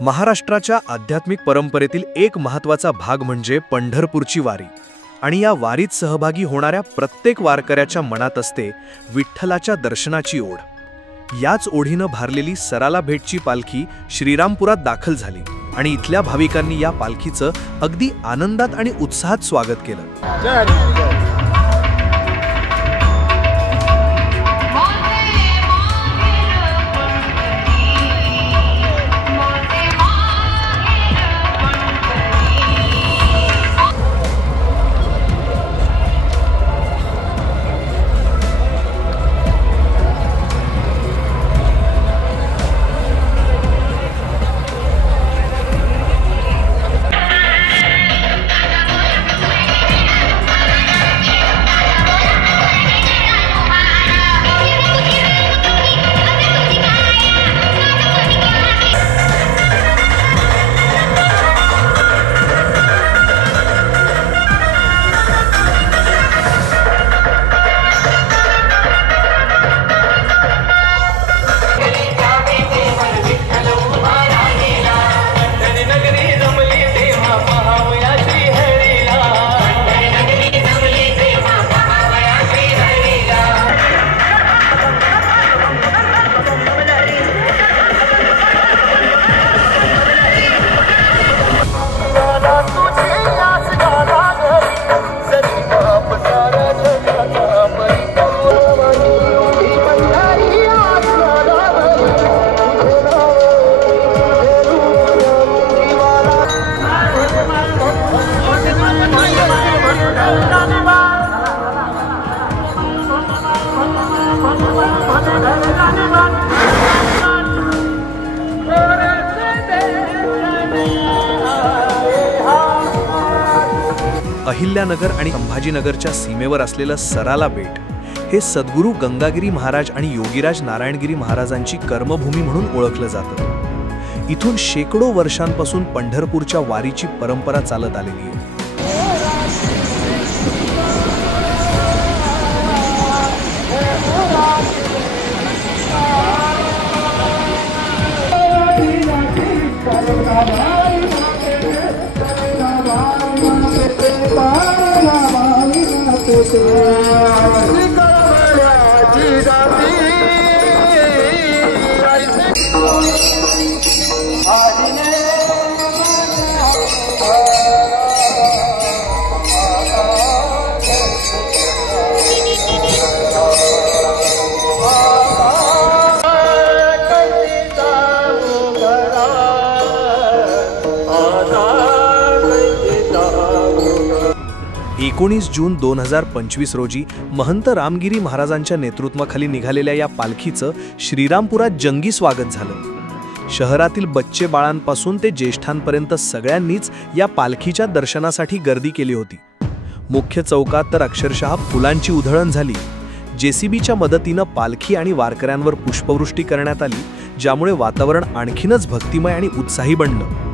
महाराष्ट्राच्या आध्यात्मिक परंपरेतील एक महत्त्वाचा भाग म्हणजे पंढरपूरची वारी आणि या वारीत सहभागी होणाऱ्या प्रत्येक वारकऱ्याच्या मनात असते विठ्ठलाच्या दर्शनाची ओढ। याच ओढीनं भारलेली सराला भेटची पालखी श्रीरामपुरात दाखल झाली आणि इथल्या भाविकांनी या पालखीचं अगदी आनंदात आणि उत्साहात स्वागत केलं। अहिल्यानगर आणि संभाजीनगरच्या सीमेवर असलेलं सराला बेट हे सद्गुरू गंगागिरी महाराज आणि योगीराज नारायणगिरी महाराजांची कर्मभूमी म्हणून ओळखलं जातं। इथून शेकडो वर्षांपासून पंढरपूरच्या वारीची परंपरा चालत आलेली आहे। जून 2025 रोजी महंत रामगिरी महाराजांच्या नेतृत्वाखाली निघालेल्या या पालखीचं श्रीरामपुरात जंगी स्वागत झालं। शहरातील बच्चे बाळांपासून ते ज्येष्ठांपर्यंत सगळ्यांनीच या पालखीच्या दर्शनासाठी गर्दी केली होती। मुख्य चौकात तर अक्षरशः फुलांची उधळण झाली। जेसीबीच्या मदतीनं पालखी आणि वारकऱ्यांवर पुष्पवृष्टी करण्यात आली, ज्यामुळे वातावरण आणखीनच भक्तिमय आणि उत्साही बनलं।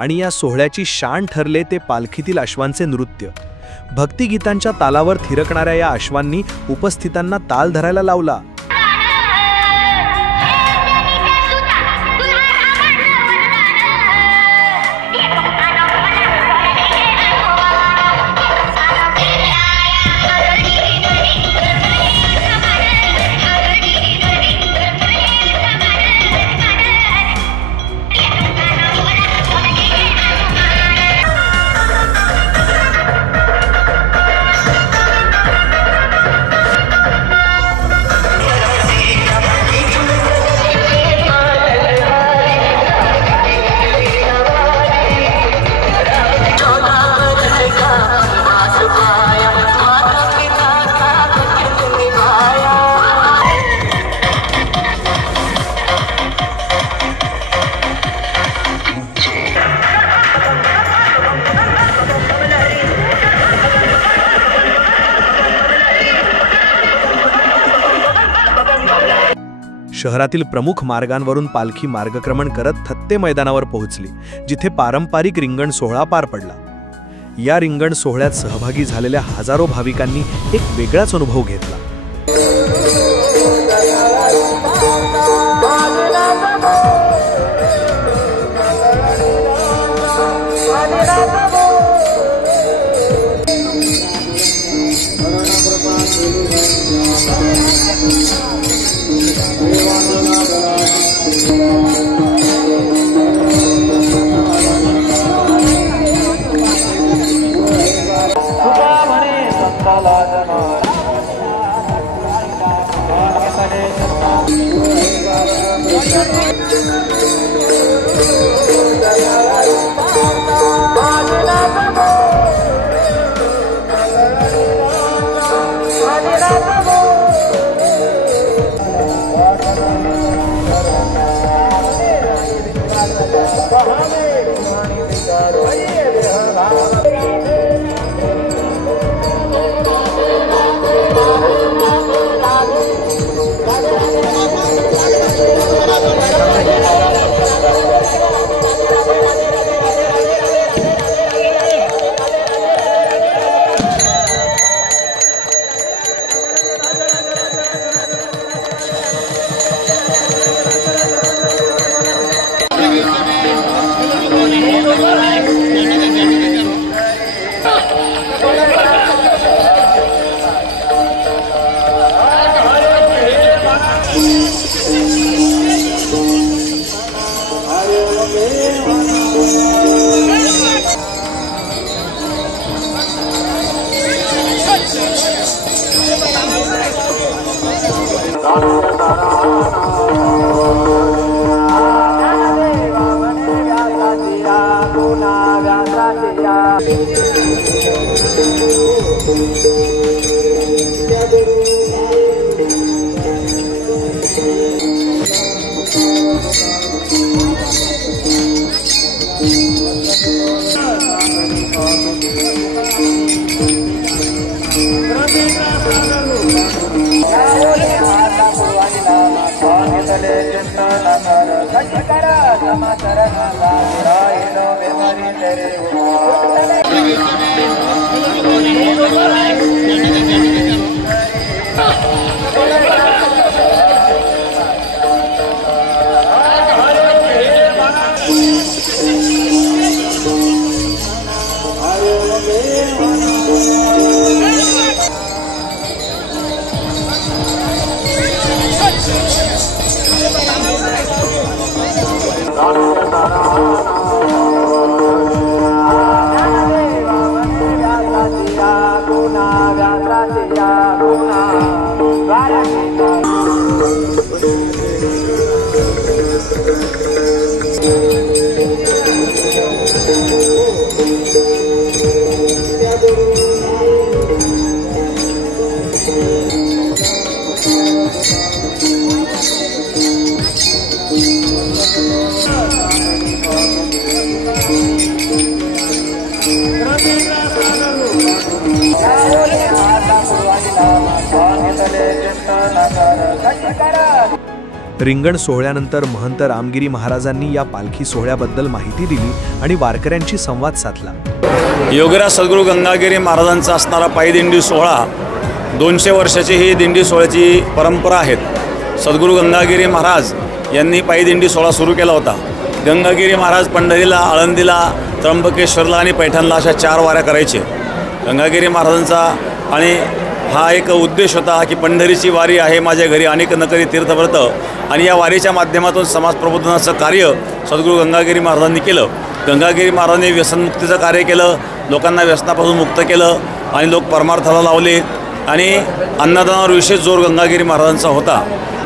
आणि या सोहळ्याची शान ठरले ते पालखीतील अश्वांचे नृत्य। भक्तिगीतांच्या तालावर थिरकणाऱ्या या अश्वांनी उपस्थितांना ताल धरायला लावला। शहरातील प्रमुख मार्गांवरून पालखी मार्गक्रमण करत थत्ते मैदानावर पोहोचली, जिथे पारंपरिक रिंगण सोहळा पार पडला। या रिंगण सोहळ्यात सहभागी झालेल्या हजारो भाविकांनी एक वेगळाच अनुभव घेतला। Guna, रिंगण सोहळ्यानंतर महंत रामगिरी महाराजांनी या पालखी सोहळ्याबद्दल माहिती दिली आणि वारकऱ्यांशी संवाद साधला। योगीराज सद्गुरू गंगागिरी महाराजांचा असणारा पायी दिंडी सोहळा 200 वर्षाची ही दिंडी सोहळ्याची परंपरा आहेत। सद्गुरू गंगागिरी महाराज यांनी पायी दिंडी सोहळा सुरू केला होता। गंगागिरी महाराज पंढरीला, आळंदीला, त्र्यंबकेश्वरला आणि पैठणला अशा 4 वाऱ्या करायचे। गंगागिरी महाराजांचा आणि हा एक उद्देश होता की पंढरीची वारी आहे माझ्या घरी अनेक न करी तीर्थव्रत, आणि या वारीच्या माध्यमातून समाज प्रबोधनाचं कार्य सद्गुरू गंगागिरी महाराजांनी केलं। गंगागिरी महाराजांनी व्यसनमुक्तीचं कार्य केलं, लोकांना व्यसनापासून मुक्त केलं आणि लोक परमार्थाला लावले, आणि अन्नदानावर विशेष जोर गंगागिरी महाराजांचा होता।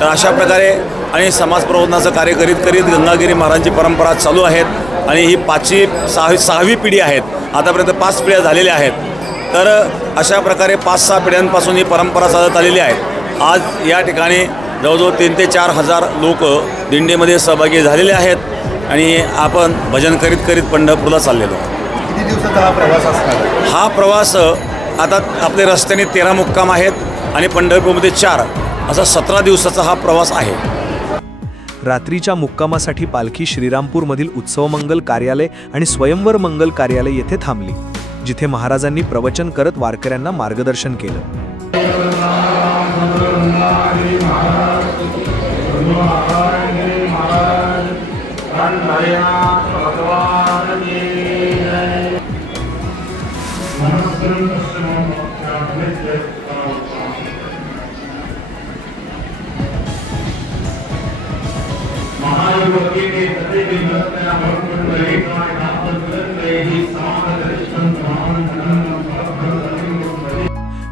तर अशा प्रकारे आणि समाज प्रबोधनाचं कार्य करीत करीत गंगागिरी महाराजांची परंपरा चालू आहेत आणि ही 6वी पिढी आहेत। आतापर्यंत 5 पिढ्या झालेल्या आहेत। तर अशा प्रकारे 5-6 पिढ्यांपासून ही परंपरा चालत आलेली आहे। आज या ठिकाणी जवळजवळ 3 ते 4 हजार लोक दिंडीमध्ये सहभागी झालेले आहेत आणि आपण भजन करीत करीत पंढरपूरला चाललेलो। किती दिवसाचा हा प्रवास असणार? हा प्रवास आता आपले रस्त्याने 13 मुक्काम आहेत आणि पंढरपूरमध्ये 4, असा 17 दिवसाचा हा प्रवास आहे। रात्रीच्या मुक्कामासाठी पालखी श्रीरामपूरमधील उत्सवमंगल कार्यालय आणि स्वयंवर मंगल कार्यालय येथे थांबली, जिथे महाराजांनी प्रवचन करत वारकऱ्यांना मार्गदर्शन केलं।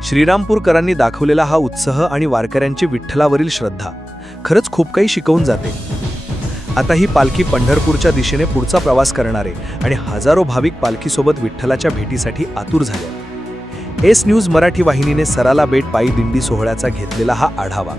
श्रीरामपूरकरांनी दाखवलेला हा उत्साह आणि वारकऱ्यांची विठ्ठलावरील श्रद्धा खरंच खूप काही शिकवून जाते। आता ही पालखी पंढरपूरच्या दिशेने पुढचा प्रवास करणार आहे आणि हजारो भाविक पालखीसोबत विठ्ठलाच्या भेटीसाठी आतुर झाले। एस न्यूज मराठी वाहिनीने सराला बेट पायी दिंडी सोहळ्याचा घेतलेला हा आढावा।